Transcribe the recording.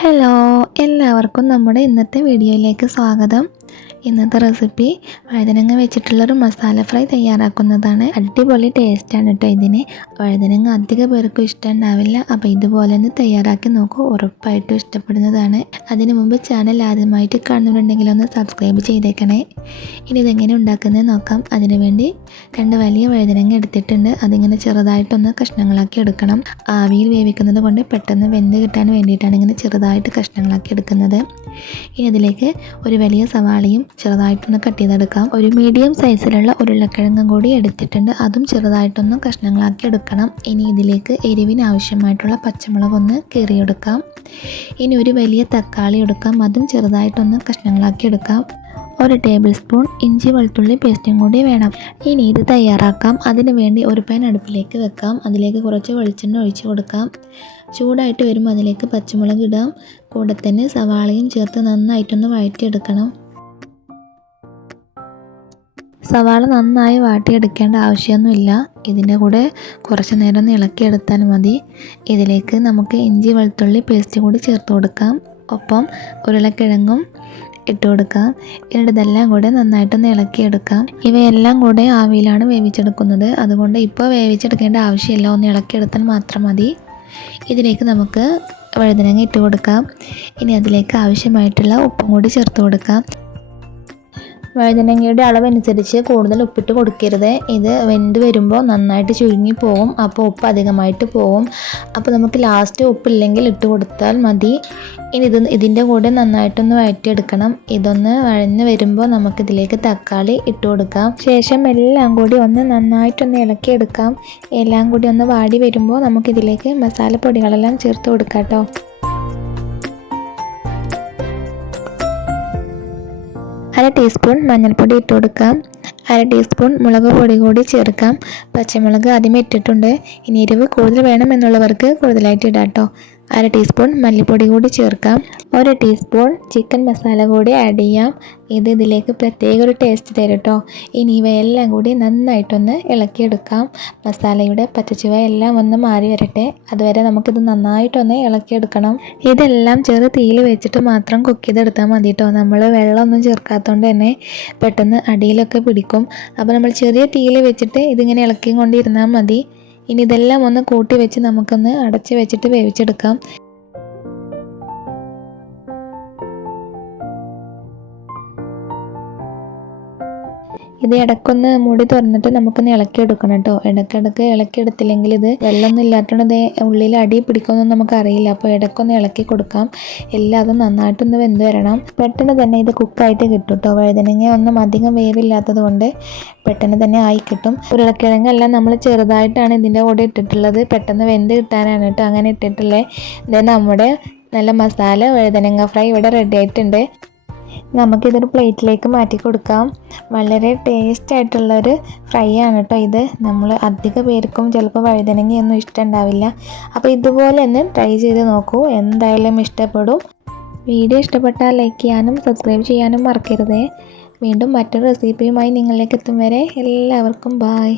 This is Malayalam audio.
ഹലോ എല്ലാവർക്കും നമ്മുടെ ഇന്നത്തെ വീഡിയോയിലേക്ക് സ്വാഗതം. ഇന്നത്തെ റെസിപ്പി വഴുതനങ്ങ വെച്ചിട്ടുള്ളൊരു മസാല ഫ്രൈ തയ്യാറാക്കുന്നതാണ്. അടിപൊളി ടേസ്റ്റാണ് കേട്ടോ ഇതിന്. വഴുതനങ്ങ അധിക പേർക്കും ഇഷ്ടം ഉണ്ടാവില്ല അപ്പോൾ ഇതുപോലെ ഒന്ന് തയ്യാറാക്കി നോക്കൂ. ഉറപ്പായിട്ടും ഇഷ്ടപ്പെടുന്നതാണ്. അതിനു മുമ്പ് ചാനൽ ആദ്യമായിട്ട് കാണുന്നുണ്ടെങ്കിൽ ഒന്ന് സബ്സ്ക്രൈബ് ചെയ്തേക്കണേ. ഇനി ഇതെങ്ങനെ ഉണ്ടാക്കുന്നത് നോക്കാം. അതിനുവേണ്ടി രണ്ട് വലിയ വഴുതനങ്ങ എടുത്തിട്ടുണ്ട്. അതിങ്ങനെ ചെറുതായിട്ടൊന്ന് കഷ്ണങ്ങളാക്കി എടുക്കണം. ആവിയിൽ വേവിക്കുന്നത് കൊണ്ട് പെട്ടെന്ന് വെന്ത് കിട്ടാൻ വേണ്ടിയിട്ടാണ് ഇങ്ങനെ ചെറുതായിട്ട് കഷ്ണങ്ങളാക്കി എടുക്കുന്നത്. ഇനി അതിലേക്ക് ഒരു വലിയ സവാളയും ചെറുതായിട്ടൊന്ന് കട്ട് ചെയ്തെടുക്കാം. ഒരു മീഡിയം സൈസിലുള്ള ഉരുളക്കിഴങ്ങും കൂടി എടുത്തിട്ടുണ്ട്. അതും ചെറുതായിട്ടൊന്ന് കഷ്ണങ്ങളാക്കി എടുക്കണം. ഇനി ഇതിലേക്ക് എരിവിന് ആവശ്യമായിട്ടുള്ള പച്ചമുളക് ഒന്ന് കീറിയെടുക്കാം. ഇനി ഒരു വലിയ തക്കാളി എടുക്കാം. അതും ചെറുതായിട്ടൊന്ന് കഷ്ണങ്ങളാക്കി എടുക്കാം. ഒരു ടേബിൾ സ്പൂൺ ഇഞ്ചി വെളുത്തുള്ളി പേസ്റ്റും കൂടി വേണം. ഇനി ഇത് തയ്യാറാക്കാം. അതിനു വേണ്ടി ഒരു പാൻ അടുപ്പിലേക്ക് വെക്കാം. അതിലേക്ക് കുറച്ച് വെളിച്ചെണ്ണ ഒഴിച്ച് കൊടുക്കാം. ചൂടായിട്ട് വരുമ്പോൾ അതിലേക്ക് പച്ചമുളക് ഇടാം. കൂടെ തന്നെ സവാളയും ചേർത്ത് നന്നായിട്ടൊന്ന് വഴറ്റിയെടുക്കണം. സവാള നന്നായി വാട്ടിയെടുക്കേണ്ട ആവശ്യമൊന്നുമില്ല. ഇതിന്റെ കൂടെ കുറച്ച് നേരം ഒന്ന് ഇളക്കിയെടുത്താൽ മതി. ഇതിലേക്ക് നമുക്ക് ഇഞ്ചി വെളുത്തുള്ളി പേസ്റ്റ് കൂടി ചേർത്ത് കൊടുക്കാം. ഒപ്പം ഉരുളക്കിഴങ്ങും ഇട്ട് കൊടുക്കാം. എന്നിട്ട് ഇതെല്ലാം കൂടെ നന്നായിട്ടൊന്ന് ഇളക്കിയെടുക്കാം. ഇവയെല്ലാം കൂടെ ആവിയിലാണ് വേവിച്ചെടുക്കുന്നത്. അതുകൊണ്ട് ഇപ്പോൾ വേവിച്ചെടുക്കേണ്ട ആവശ്യമില്ല. ഒന്ന് ഇളക്കിയെടുത്താൽ മാത്രം മതി. ഇതിലേക്ക് നമുക്ക് വഴുതനങ്ങ ഇട്ട് കൊടുക്കാം. ഇനി അതിലേക്ക് ആവശ്യമായിട്ടുള്ള ഉപ്പും കൂടി ചേർത്ത് കൊടുക്കാം. വഴുതനങ്ങയുടെ അളവനുസരിച്ച് കൂടുതൽ ഉപ്പിട്ട് കൊടുക്കരുത്. ഇത് വെന്ത് വരുമ്പോൾ നന്നായിട്ട് ചുരുങ്ങി പോകും അപ്പോൾ ഉപ്പ് അധികമായിട്ട് പോകും അപ്പോൾ നമുക്ക് ലാസ്റ്റ് ഉപ്പില്ലെങ്കിൽ ഇട്ട് കൊടുത്താൽ മതി. ഇനി ഇത് ഇതിന്റെ കൂടെ നന്നായിട്ടൊന്ന് വഴറ്റിയെടുക്കണം. ഇതൊന്ന് വഴഞ്ഞ് വരുമ്പോൾ നമുക്കിതിലേക്ക് തക്കാളി ഇട്ട് കൊടുക്കാം. ശേഷം എല്ലാം കൂടി ഒന്ന് നന്നായിട്ടൊന്ന് ഇളക്കിയെടുക്കാം. എല്ലാം കൂടി ഒന്ന് വാടി വരുമ്പോൾ നമുക്കിതിലേക്ക് മസാലപ്പൊടികളെല്ലാം ചേർത്ത് കൊടുക്കാം കേട്ടോ. അര ടീസ്പൂൺ മഞ്ഞൾപ്പൊടി ഇട്ട് കൊടുക്കാം. അര ടീസ്പൂൺ മുളക് പൊടി കൂടി ചേർക്കാം. പച്ചമുളക് ആദ്യമേ ഇട്ടിട്ടുണ്ട്. ഇനി എരിവ് കൂടുതൽ വേണമെന്നുള്ളവർക്ക് കൂടുതലായിട്ട് ഇടാം കേട്ടോ അര ടീസ്പൂൺ മല്ലിപ്പൊടി കൂടി ചേർക്കാം. ഒരു ടീസ്പൂൺ ചിക്കൻ മസാല കൂടി ആഡ് ചെയ്യാം. ഇത് ഇതിലേക്ക് പ്രത്യേക ഒരു ടേസ്റ്റ് തരും കേട്ടോ ഇനി ഇവയെല്ലാം കൂടി നന്നായിട്ടൊന്ന് ഇളക്കിയെടുക്കാം. മസാലയുടെ പച്ചച്ചുവ എല്ലാം ഒന്ന് മാറി വരട്ടെ. അതുവരെ നമുക്കിത് നന്നായിട്ടൊന്ന് ഇളക്കിയെടുക്കണം. ഇതെല്ലാം ചെറു തീയിൽ വെച്ചിട്ട് മാത്രം കുക്ക് ചെയ്തെടുത്താൽ മതി കേട്ടോ നമ്മൾ വെള്ളമൊന്നും ചേർക്കാത്തതുകൊണ്ട് തന്നെ പെട്ടെന്ന് അടിയിലൊക്കെ അപ്പോൾ നമ്മൾ ചെറിയ തീയിൽ വെച്ചിട്ട് ഇതിങ്ങനെ ഇളക്കിക്കൊണ്ടിരുന്നാൽ മതി. ഇനി ഇതെല്ലാം ഒന്ന് കൂട്ടി വെച്ച് നമുക്കൊന്ന് അടച്ച് വെച്ചിട്ട് വേവിച്ചെടുക്കാം. ഇത് ഇടക്കൊന്ന് മുടി തുറന്നിട്ട് നമുക്കൊന്ന് ഇളക്കി എടുക്കണം കേട്ടോ. ഇടക്കിടക്ക് ഇളക്കി എടുത്തില്ലെങ്കിൽ ഇത് വെള്ളമൊന്നും ഇല്ലാത്തതുകൊണ്ട് ഉള്ളിൽ അടി പിടിക്കുമെന്നൊന്നും നമുക്കറിയില്ല. അപ്പോൾ ഇടക്കൊന്ന് ഇളക്കി കൊടുക്കാം. എല്ലാം അതും നന്നായിട്ടൊന്ന് വെന്ത് വരണം. പെട്ടെന്ന് തന്നെ ഇത് കുക്കായിട്ട് കിട്ടും കേട്ടോ. വഴുതനങ്ങ ഒന്നും അധികം വേവില്ലാത്തത് കൊണ്ട് പെട്ടെന്ന് തന്നെ ആയി കിട്ടും. ഉരുളക്കിഴങ്ങെല്ലാം നമ്മൾ ചെറുതായിട്ടാണ് ഇതിന്റെ കൂടെ ഇട്ടിട്ടുള്ളത്. പെട്ടെന്ന് വെന്ത് കിട്ടാനാണ് കേട്ടോ അങ്ങനെ ഇട്ടിട്ടുള്ളത് ഇത് നമ്മുടെ നല്ല മസാല വഴുതനങ്ങ ഫ്രൈ ഇവിടെ റെഡി ആയിട്ടുണ്ട്. നമുക്കിതൊരു പ്ലേറ്റിലേക്ക് മാറ്റി കൊടുക്കാം. വളരെ ടേസ്റ്റ് ആയിട്ടുള്ളൊരു ഫ്രൈ ആണ് കേട്ടോ ഇത്. നമ്മൾ അധിക പേർക്കും ചിലപ്പോൾ വഴുതനങ്ങയൊന്നും ഇഷ്ടമുണ്ടാവില്ല അപ്പോൾ ഇതുപോലെ ഒന്ന് ട്രൈ ചെയ്ത് നോക്കൂ. എന്തായാലും ഇഷ്ടപ്പെടും. വീഡിയോ ഇഷ്ടപ്പെട്ടാൽ ലൈക്ക് ചെയ്യാനും സബ്സ്ക്രൈബ് ചെയ്യാനും മറക്കരുതേ. വീണ്ടും മറ്റൊരു റെസിപ്പിയുമായി നിങ്ങളിലേക്ക് എത്തും വരെ എല്ലാവർക്കും ബായ്